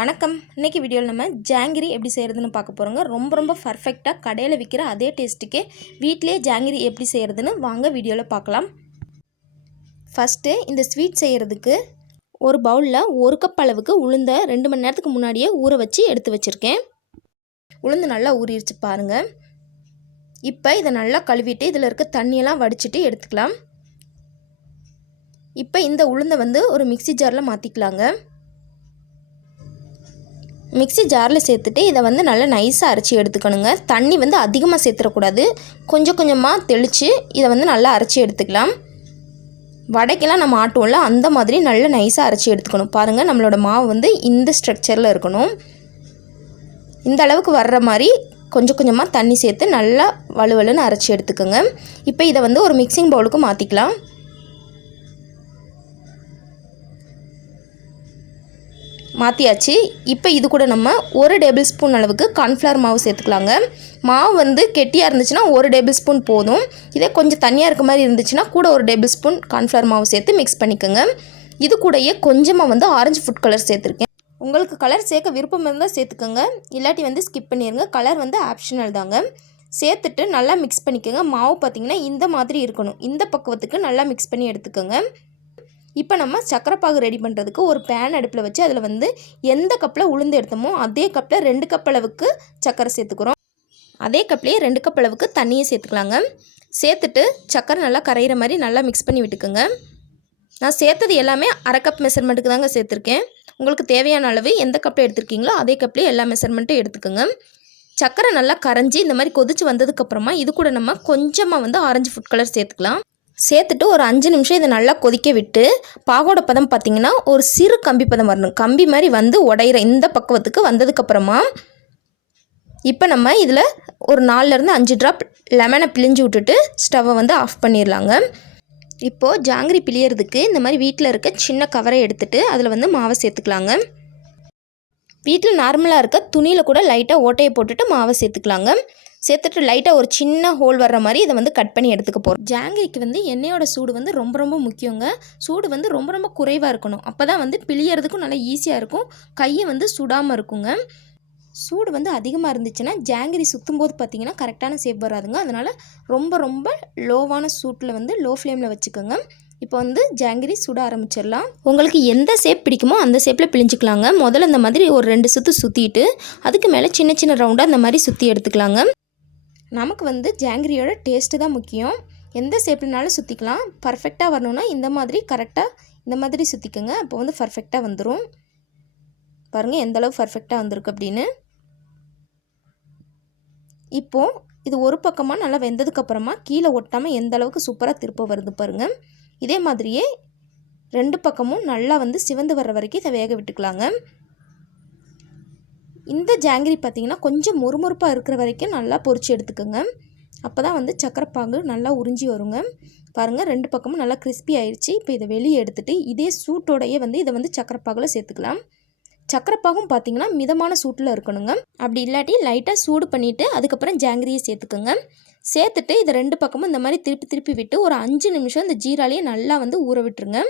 வணக்கம். இன்னைக்கு வீடியோவில் நம்ம ஜாங்கிரி எப்படி செய்கிறதுன்னு பார்க்க போகிறோங்க. ரொம்ப பர்ஃபெக்டாக கடையில் விற்கிற அதே டேஸ்ட்டுக்கே வீட்டிலே ஜாங்கிரி எப்படி செய்கிறதுன்னு வாங்க வீடியோவில் பார்க்கலாம். ஃபஸ்ட்டு இந்த ஸ்வீட் செய்கிறதுக்கு ஒரு பவுலில் 1 கப் அளவுக்கு உளுந்தை 2 மணி நேரத்துக்கு முன்னாடியே ஊற வச்சு எடுத்து வச்சுருக்கேன். உளுந்து நல்லா ஊறிடுச்சு பாருங்கள். இப்போ இதை நல்லா கழுவிட்டு இதில் இருக்க தண்ணியெல்லாம் வடிச்சிட்டு எடுத்துக்கலாம். இப்போ இந்த உளுந்தை ஒரு மிக்சி ஜாரில் மாற்றிக்கலாங்க. மிக்சி ஜாரில் சேர்த்துட்டு இதை நல்லா நைஸாக அரைச்சி எடுத்துக்கணுங்க. தண்ணி அதிகமாக சேர்த்துடக்கூடாது. கொஞ்சம் கொஞ்சமாக தெளித்து இதை நல்லா அரைச்சி எடுத்துக்கலாம். வடைக்கெல்லாம் நம்ம ஆட்டுவோம்ல அந்த மாதிரி நல்லா நைஸாக அரைச்சி எடுத்துக்கணும். பாருங்கள், நம்மளோட மாவு இந்த ஸ்ட்ரக்சரில் இருக்கணும். இந்த அளவுக்கு வர்ற மாதிரி கொஞ்சம் கொஞ்சமாக தண்ணி சேர்த்து நல்லா வலுவலுன்னு அரைச்சி எடுத்துக்கோங்க. இப்போ இதை ஒரு மிக்சிங் பவுலுக்கு மாற்றிக்கலாம். மாற்றியாச்சு. இப்போ இது கூட நம்ம 1 டேபிள் ஸ்பூன் அளவுக்கு கார்ன்ஃப்ளவர் மாவு சேர்த்துக்கலாங்க. மாவு கெட்டியாக இருந்துச்சுன்னா 1 டேபிள் ஸ்பூன் போதும். இதே கொஞ்சம் தண்ணியாக இருக்க மாதிரி இருந்துச்சுன்னா கூட 1 டேபிள் ஸ்பூன் கார்ன்ஃப்ளவர் மாவு சேர்த்து மிக்ஸ் பண்ணிக்கோங்க. இது கூடயே கொஞ்சமாக ஆரஞ்சு ஃபுட் கலர் சேர்த்துருக்கேன். உங்களுக்கு கலர் சேர்க்க விருப்பம் இருந்தால் சேர்த்துக்கோங்க, இல்லாட்டி ஸ்கிப் பண்ணிடுங்க. கலர் ஆப்ஷனல் தாங்க. சேர்த்துட்டு நல்லா மிக்ஸ் பண்ணிக்கோங்க. மாவு பார்த்திங்கன்னா இந்த மாதிரி இருக்கணும். இந்த பக்குவத்துக்கு நல்லா மிக்ஸ் பண்ணி எடுத்துக்கோங்க. இப்போ நம்ம சக்கரை பாகு ரெடி பண்ணுறதுக்கு ஒரு பேன் அடுப்பில் வச்சு அதில் எந்த கப்பில் உளுந்து எடுத்தோமோ அதே கப்பில் 2 கப் அளவுக்கு சக்கரை சேர்த்துக்கிறோம். அதே கப்லேயே 2 கப் அளவுக்கு தண்ணியை சேர்த்துக்கலாங்க. சேர்த்துட்டு சக்கரை நல்லா கரையிற மாதிரி நல்லா மிக்ஸ் பண்ணி விட்டுக்குங்க. நான் சேர்த்தது எல்லாமே 1/2 கப் மெஷர்மெண்ட்டுக்கு தாங்க சேர்த்துருக்கேன். உங்களுக்கு தேவையான அளவு எந்த கப்பில் எடுத்துருக்கீங்களோ அதே கப்லேயே எல்லா மெஷர்மெண்ட்டும் எடுத்துக்கோங்க. சக்கரை நல்லா கரைஞ்சி இந்த மாதிரி கொதிச்சு வந்ததுக்கப்புறமா இது கூட நம்ம கொஞ்சமாக ஆரஞ்சு ஃபுட் கலர் சேர்த்துக்கலாம். சேர்த்துட்டு ஒரு 5 நிமிஷம் இதை நல்லா கொதிக்க விட்டு பாகோட பதம் பார்த்திங்கன்னா ஒரு சிறு கம்பி பதம் வரணும். கம்பி மாதிரி உடையிற இந்த பக்குவத்துக்கு வந்ததுக்கப்புறமா இப்போ நம்ம இதில் ஒரு 4லேருந்து 5 ட்ராப் லெமனை பிழிஞ்சு விட்டுட்டு ஸ்டவ்வை ஆஃப் பண்ணிடலாங்க. இப்போது ஜாங்கிரி பிழியறதுக்கு இந்த மாதிரி வீட்டில் இருக்க சின்ன கவரை எடுத்துகிட்டு அதில் மாவை சேர்த்துக்கலாங்க. வீட்டில் நார்மலாக இருக்க துணியில் கூட லைட்டாக ஓட்டையை போட்டுட்டு மாவை சேர்த்துக்கலாங்க. சேர்த்துட்டு லைட்டாக ஒரு சின்ன ஹோல் வர்ற மாதிரி இதை கட் பண்ணி எடுத்துக்க போகிறோம். ஜாங்கிரிக்கு எண்ணெயோட சூடு ரொம்ப முக்கியங்க. சூடு ரொம்ப குறைவாக இருக்கணும். அப்போ தான் பிழியறதுக்கும் நல்லா ஈஸியாக இருக்கும். கையை சுடாமல் இருக்குங்க. சூடு அதிகமாக இருந்துச்சுன்னா ஜாங்கிரி சுற்றும் போது பார்த்திங்கன்னா கரெக்டான ஷேப் வராதுங்க. அதனால் ரொம்ப லோவான சூட்டில் லோ ஃப்ளேமில் வச்சுக்கோங்க. இப்போ ஜாங்கிரி சுட ஆரம்பிச்சிடலாம். உங்களுக்கு எந்த ஷேப் பிடிக்குமோ அந்த ஷேப்பில் பிழிஞ்சிக்கலாங்க. முதல்ல இந்த மாதிரி ஒரு 2 சுற்று சுற்றிட்டு அதுக்கு மேலே சின்ன ரவுண்டாக இந்த மாதிரி சுற்றி எடுத்துக்கலாங்க. நமக்கு ஜாங்கிரியோட டேஸ்ட்டு தான் முக்கியம். எந்த ஷேப்லனாலும் சுற்றிக்கலாம். பர்ஃபெக்டாக வரணுன்னா இந்த மாதிரி கரெக்டாக இந்த மாதிரி சுற்றிக்கோங்க. அப்போ பர்ஃபெக்டாக வந்துடும். பாருங்கள் எந்தளவு பர்ஃபெக்டாக வந்திருக்கு அப்படின்னு. இப்போது இது ஒரு பக்கமாக நல்லா வெந்ததுக்கப்புறமா கீழே ஒட்டாமல் எந்த அளவுக்கு சூப்பராக திருப்ப வருது பாருங்கள். இதே மாதிரியே 2 பக்கமும் நல்லா சிவந்து வர்ற வரைக்கும் இதை வேக விட்டுக்கலாங்க. இந்த ஜாங்கிரி பார்த்திங்கன்னா கொஞ்சம் மொறுமொறுப்பாக இருக்கிற வரைக்கும் நல்லா பொரிச்சு எடுத்துக்கோங்க. அப்போ தான் சக்கரை பாகு நல்லா உறிஞ்சி வருங்க. பாருங்கள் 2 பக்கமும் நல்லா கிறிஸ்பி ஆயிடுச்சு. இப்போ இதை வெளியே எடுத்துகிட்டு இதே சூட்டோடையே இதை சக்கரை பாகில் சேர்த்துக்கலாம். சக்கரை பாகும் பார்த்திங்கன்னா மிதமான சூட்டில் இருக்கணுங்க. அப்படி இல்லாட்டி லைட்டாக சூடு பண்ணிவிட்டு அதுக்கப்புறம் ஜாங்கிரியை சேர்த்துக்கோங்க. சேர்த்துட்டு இதை 2 பக்கமும் இந்த மாதிரி திருப்பி விட்டு ஒரு 5 நிமிஷம் இந்த ஜீராலேயே நல்லா ஊற விட்டுருங்க.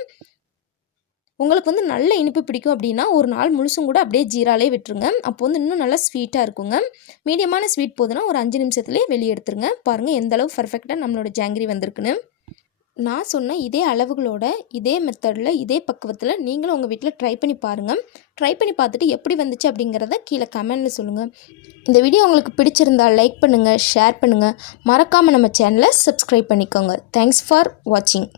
உங்களுக்கு நல்ல இனிப்பு பிடிக்கும் அப்படின்னா ஒரு நாள் முழுசும் கூட அப்படியே ஜீராலே விட்டுருங்க. அப்போ இன்னும் நல்லா ஸ்வீட்டாக இருக்குங்க. மீடியமான ஸ்வீட் போதுன்னா ஒரு 5 நிமிஷத்துலேயே வெளியே எடுத்துருங்க. பாருங்கள் எந்தளவு பர்ஃபெக்டாக நம்மளோட ஜாங்கிரி வந்திருக்குன்னு. நான் சொன்ன இதே அளவுகளோட இதே மெத்தடில் இதே பக்குவத்தில் நீங்களும் உங்கள் வீட்டில் ட்ரை பண்ணி பாருங்கள். ட்ரை பண்ணி பார்த்துட்டு எப்படி வந்துச்சு அப்படிங்கிறத கீழே கமெண்ட்டில் சொல்லுங்கள். இந்த வீடியோ உங்களுக்கு பிடிச்சிருந்தால் லைக் பண்ணுங்கள், ஷேர் பண்ணுங்கள். மறக்காமல் நம்ம சேனலை சப்ஸ்கிரைப் பண்ணிக்கோங்க. தேங்க்ஸ் ஃபார் வாட்சிங்.